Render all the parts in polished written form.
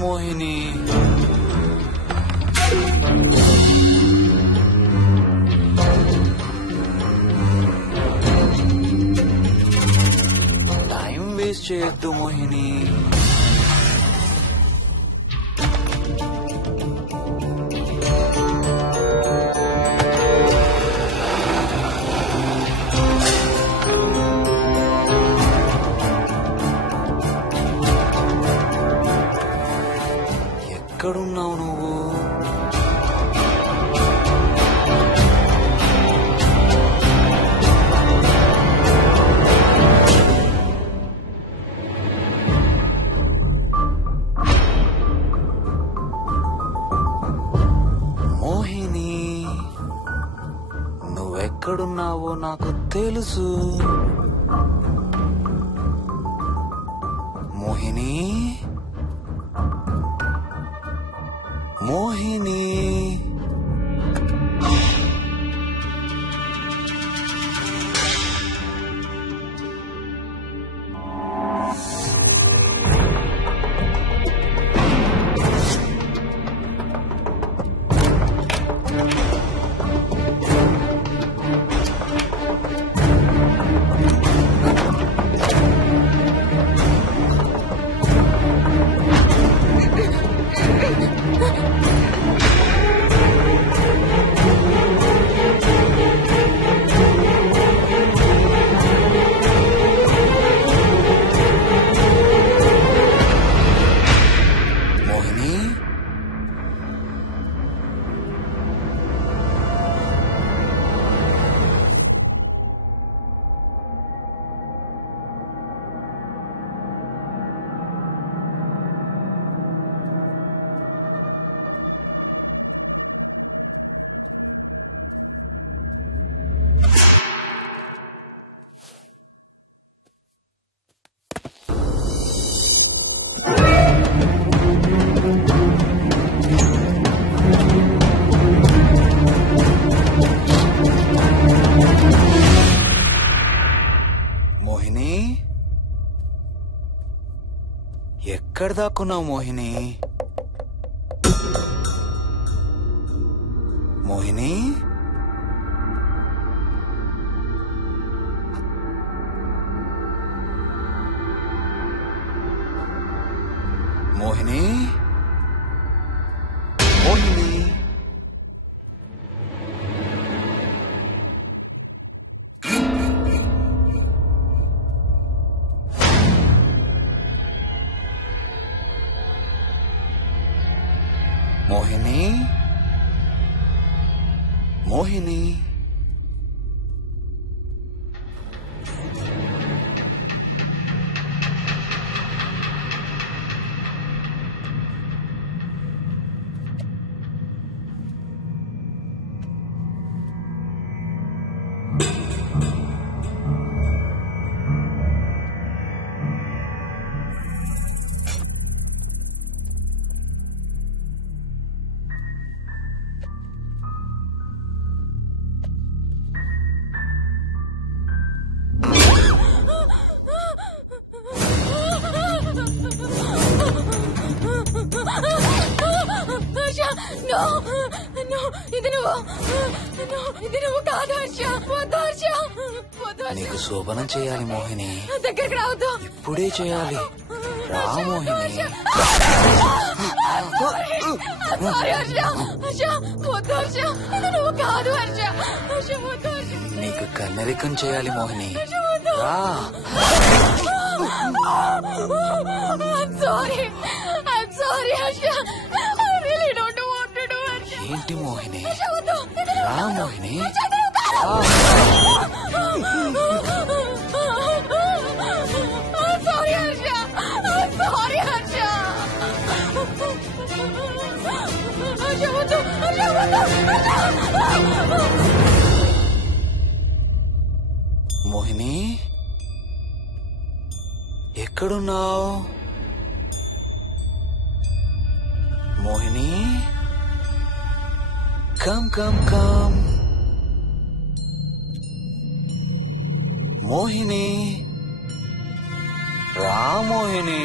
Mohini time waste చేయొద్దు మోహిని. ఎక్కడున్నావు నువ్వు? మోహిని, నువ్వెక్కడున్నావో నాకు తెలుసు. మోహిని, మోహిని, మోహిని, ఎక్కడ దాక్కున్నావు మోహిని? మోహిని, మోహిని, మోహిని, మోహిని, మోహిని. నీకు శోభనం చేయాలి మోహిని. దగ్గరికి రావద్దు. ఇప్పుడే చేయాలి. రా మోహిని. నీకు కన్నరికం చేయాలి మోహిని. రా. ఏంటి మోహిని? రా మోహిని. మోహిని, ఎక్కడున్నావు? Mohini, come come come. Mohini, రా మోహిని.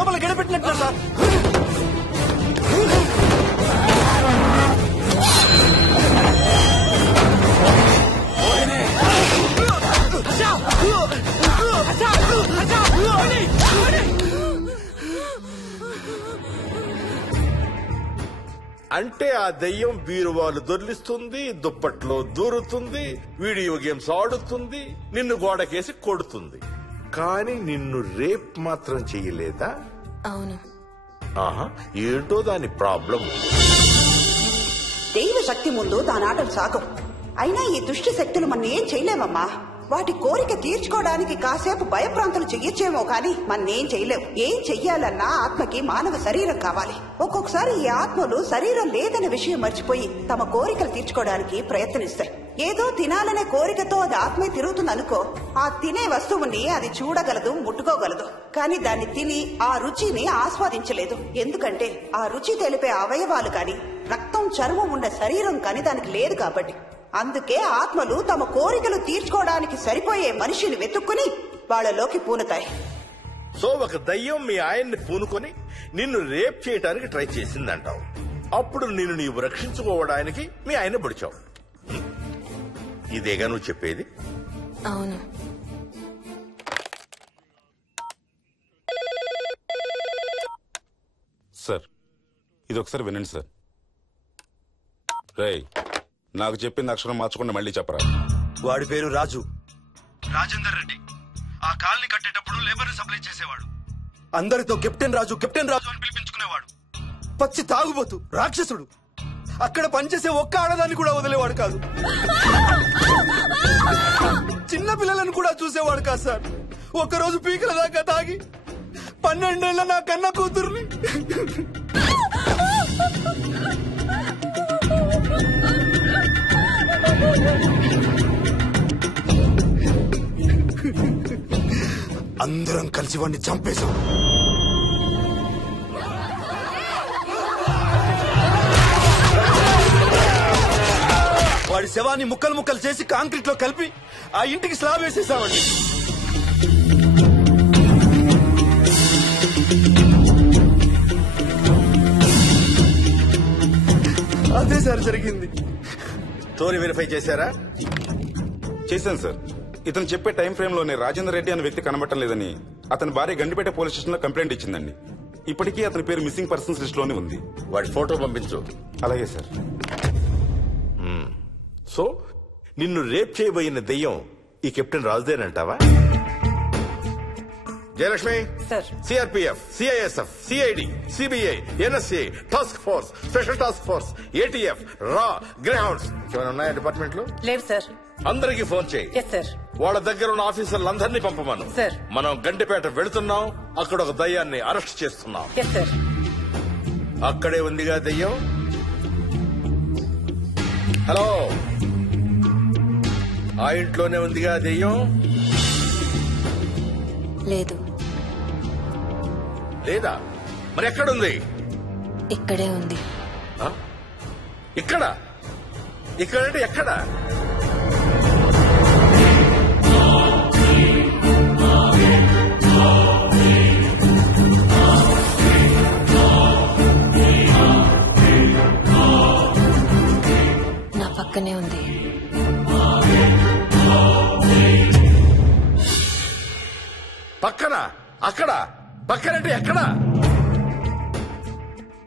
లోపల గడపెట్టినట్టు సార్. అంటే ఆ దెయ్యం బీరువాలు దొర్లిస్తుంది, దుప్పట్లో దూరుతుంది, వీడియో గేమ్స్ ఆడుతుంది, నిన్ను గోడకేసి కొడుతుంది. కానీ నిన్ను రేప్ మాత్రం చెయ్యలేదా? అవును. ఆహా, ఏంటో దాని ప్రాబ్లం. దైవ శక్తి ముందు దానాటలు సాగం. అయినా ఈ దుష్ట శక్తులు మన ఏం చేయలేమమ్మా. వాటి కోరిక తీర్చుకోవడానికి కాసేపు భయప్రాంతులు చెయ్యొచ్చేమో కానీ మన్నేం చేయలేవు. ఏం చెయ్యాలన్నా ఆత్మకి మానవ శరీరం కావాలి. ఒక్కొక్కసారి ఈ ఆత్మలు శరీరం లేదనే విషయం మర్చిపోయి తమ కోరికలు తీర్చుకోవడానికి ప్రయత్నిస్తాయి. ఏదో తినాలనే కోరికతో అది ఆత్మే తిరుగుతుందనుకో, ఆ తినే వస్తువుని అది చూడగలదు, ముట్టుకోగలదు. కానీ దాన్ని తిని ఆ రుచిని ఆస్వాదించలేదు. ఎందుకంటే ఆ రుచి తెలిపే అవయవాలు కాని, రక్తం చర్మం ఉన్న శరీరం కాని దానికి లేదు కాబట్టి. అందుకే ఆత్మలు తమ కోరికలు తీర్చుకోవడానికి సరిపోయే మనిషిని వెతుక్కుని వాళ్ళలోకి పూనుతాయి. సో ఒక దయ్యం మీ ఆయన్ని పూనుకొని నిన్ను రేప్ చేయడానికి ట్రై చేసిందంటావు. అప్పుడు నిన్ను నీవు రక్షించుకోవడానికి మీ ఆయన పొడిచావు. ఇదేగా నువ్వు చెప్పేది? అవును. సార్, ఇది ఒకసారి వినండి సార్. రేయ్, నాకు చెప్పింది అక్షరం మార్చకుండా మళ్ళీ చెప్పరా. వాడి పేరు రాజు, రాజేందర్ రెడ్డి. ఆ కాలనీ కట్టేటప్పుడు లేబర్ సప్లై చేసేవాడు. అందరితో కెప్టెన్ రాజు కెప్టెన్ రాజు అని పిలిపించుకునేవాడు. పచ్చి తాగుబోతు, రాక్షసుడు. అక్కడ పనిచేసే ఒక్క ఆడదాన్ని కూడా వదిలేవాడు కాదు. చిన్న పిల్లలను కూడా చూసేవాడు కాదు సార్. ఒక్కరోజు పీకల దాకా తాగి 12 ఏళ్ల నా కన్న కూతుర్ని అందరం కలిసి వాడిని చంపేశాం. వాడి శవాన్ని ముక్కలు ముక్కలు చేసి కాంక్రీట్ లో కలిపి ఆ ఇంటికి స్లాబ్ వేసేసామండి. అదే సార్ జరిగింది. స్టోరీ వెరిఫై చేశారా? చేశాను సార్. ఇతను చెప్పే టైం ఫ్రేమ్ లోనే రాజేందర్ రెడ్డి అనే వ్యక్తి కనబడటం లేదని అతని భార్య గండిపేట పోలీస్ స్టేషన్ లో కంప్లైంట్ ఇచ్చిందండి. ఇప్పటికీ అతని పేరు మిస్సింగ్ పర్సన్స్ లిస్ట్ లోనే ఉంది. వాడి ఫోటో పంపించు. అలాగే సార్. సో నిన్ను రేప్ చేయబోయిన దెయ్యం ఈ కెప్టెన్ రాజుదేనంటావా? Jayalakshmi, CRPF, CISF, CID, CBI, NSA, task force, special task force, ATF, రా, గ్రేహౌండ్స్ ఏమైనా ఉన్నాయా డిపార్ట్మెంట్ లో? లేవు సార్. అందరికీ ఫోన్ చేయి. వాళ్ళ దగ్గర ఉన్న ఆఫీసర్లందరినీ పంపమను. మనం గండిపేట వెళుతున్నాం. అక్కడ ఒక దయ్యాన్ని అరెస్ట్ చేస్తున్నాం. అక్కడే ఉందిగా దయ్యం. హలో, ఆ ఇంట్లోనే ఉందిగా దెయ్యం? లేదు. లేదా? మరి ఎక్కడుంది? ఇక్కడే ఉంది. ఇక్కడ? ఇక్కడంటే ఎక్కడ? నా పక్కనే ఉంది. పక్కన? అక్కడ? పక్కనంటే ఎక్కడ?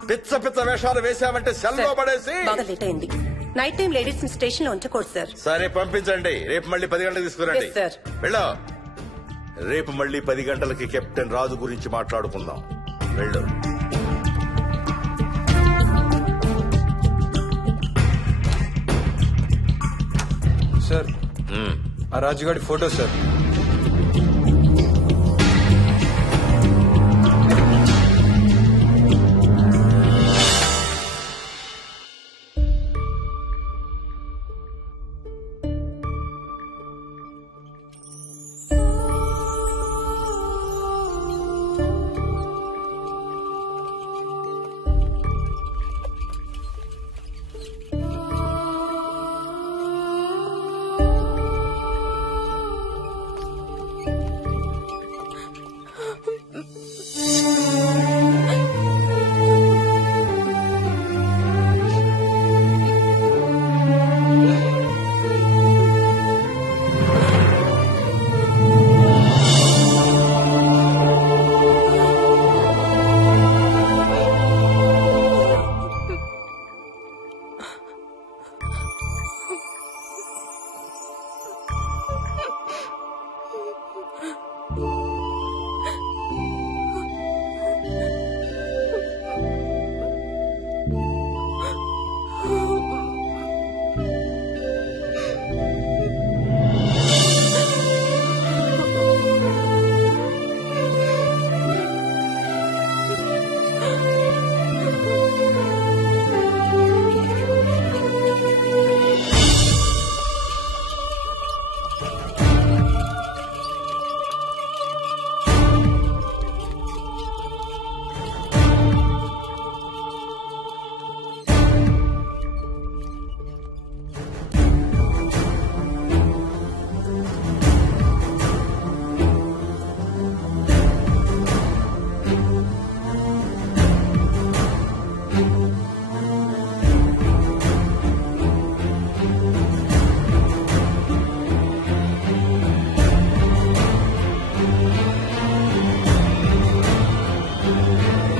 పిచ్చ పిచ్చ వేషాలు వేశామంటే సెల్లో పడేసి. బాగా లేట్ అయింది. నైట్ టైం లేడీస్ స్టేషన్ లో ఉంచకూడదు సార్. సరే పంపించండి. రేపు మళ్ళీ 10 గంటలకు తీసుకురండి. వెళ్ళు. రేపు మళ్ళీ 10 గంటలకి కెప్టెన్ రాజు గురించి మాట్లాడుకుందాం. వెళ్ళు. సార్, ఆ రాజుగాడి ఫోటో సార్.